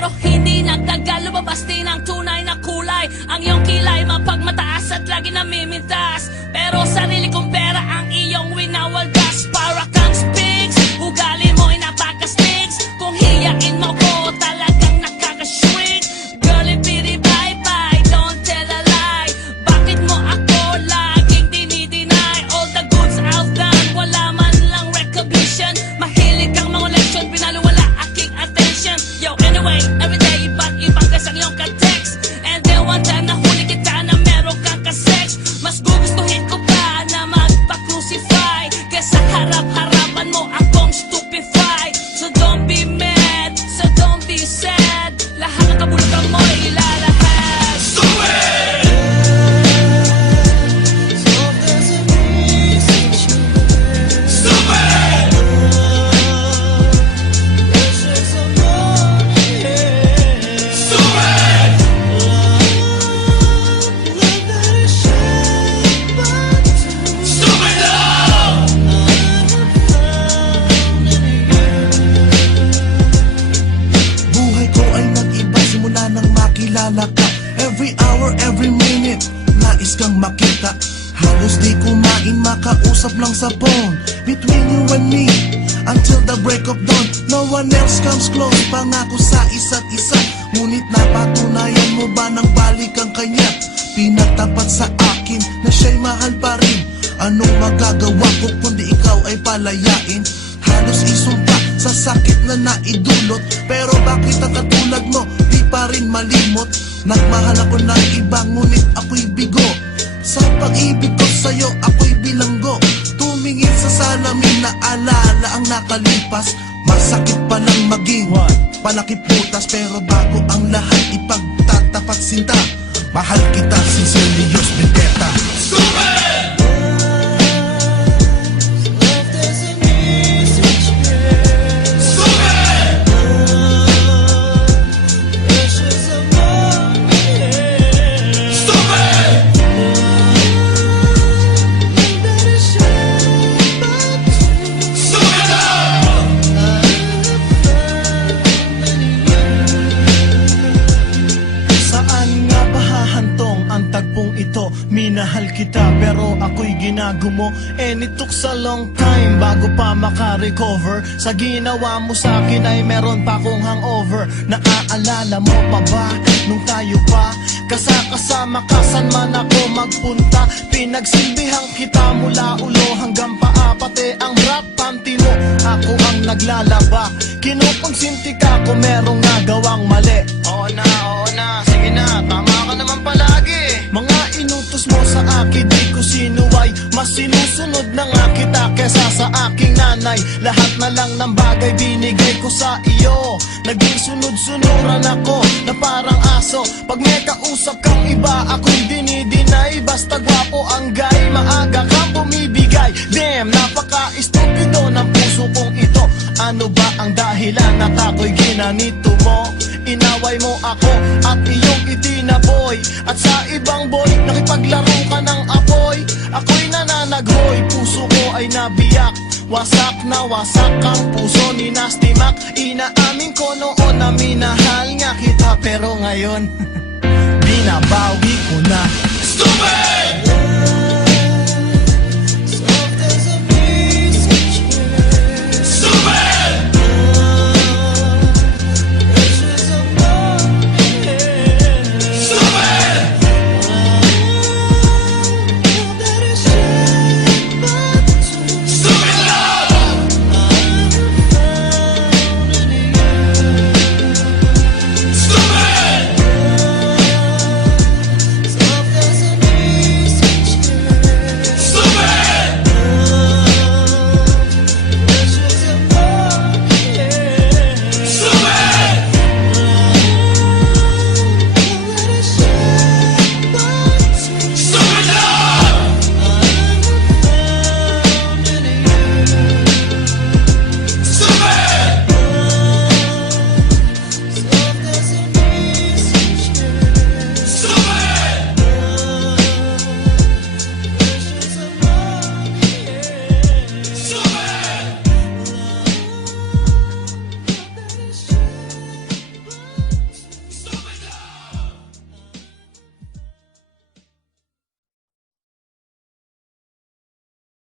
pero hindi nagtagal, lumabas din ang tunay na kulay. Ang iyong kilay mapagmataas at lagi namimintas, pero sarili kong pera ang iyong winawaldas. Para kang spigs, ugali mo'y napakastigs. Kung hiyain mo ko, talagang nakakashrink. Girlie, pity, bye-bye, don't tell a lie. Bakit mo ako laging dinideny? All the goods I've done, wala man lang recognition. Mahilig kang mga leksyon, pinaliwala aking attention. Yo, anyway, everyday iba't-ibang gas ang iyong ka-text. And then one time nahuli kita na meron kang ka-sex. Mas gugustuhin ko pa na magpa-crucify kesa harap-harapan mo akong stupefy. So don't be mad, so don't be sad. Lahat ng kabulutan mo'y ilalahad. Stupid! Stupid! Stupid! Stupid love! Buhay ko ay nag-iba simula nang makilala ka. Every hour, every minute, nais kang makita. Halos di kumain, makausap lang sa phone. Between you and me, until the break of dawn. No one else comes close, pangako sa isa't isa. Ngunit napatunayan mo ba nang balik ang kanya? Pinatapat sa akin na siya'y mahal pa rin. Anong magagawa ko kundi ikaw ay palayain? Halos isumpa sa sakit na naidulot, pero bakit ang katulad mo di pa rin malimot? Nagmahal ako ng iba ngunit ako'y bigo. Sa pag-ibig ko sa'yo ako'y bilanggo. Tumingin sa salamin na alala ang nakalipas. Masakit palang maging palakiputas, pero bago ang lahat ipagtatapat sinta. Mahal kita sincerely, Diyos Bendetta. Stupid! Minahal kita pero ako'y ginagumo, and it took a long time bago pa maka-recover. Sa ginawa mo sa akin ay meron pa akong hangover. Naaalala mo pa ba nung tayo pa kasama ka, saan man ako magpunta? Pinagsilbihan kita mula ulo hanggang paa, pati ang rap panty mo ako ang naglalaba. Kinukonsinti ka kung merong nagawang mali. Oo na, sige na, tama ka naman palagi. Mga inutos mo sa akin, di ko sinuway. Mas sinusunod na nga kita kesa sa aking nanay. Lahat na lang ng bagay binigay ko sa iyo. Naging sunod-sunuran ako na parang aso. Pag may kausap kang iba, ako'y dinidinay. Basta gwapo ang guy, maaga kang bumibigay. Damn, napaka-estupido ng puso kong ito. Ano ba ang dahilan at ako'y ginanito mo? Inaway mo ako at iyong itinaboy. At sa ibang boy, nakipaglaro ka ng apoy. Ako'y nananaghoy, puso ko ay nabiyak. Wasak na wasak ang puso ni Nasty Mac. Inaamin ko noon na minahal nga kita, pero ngayon binabawi ko na. Stupid!